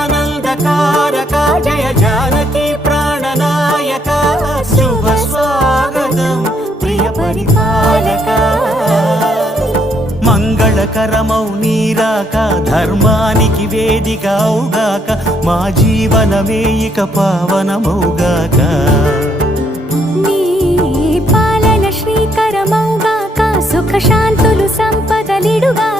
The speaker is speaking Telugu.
జగదానందకారక జయ జానకి ప్రాణనాయక శుభ స్వాగతం ప్రియ పరిపాలక మంగళకరమౌ నీరాక ధర్మానికి వేదిక అవుగాక మా జీవనమే ఇక పావనమౌగాక నీ పాలన శ్రీకరమౌగాక సుఖ శాంతులు సంపదలిడుగాక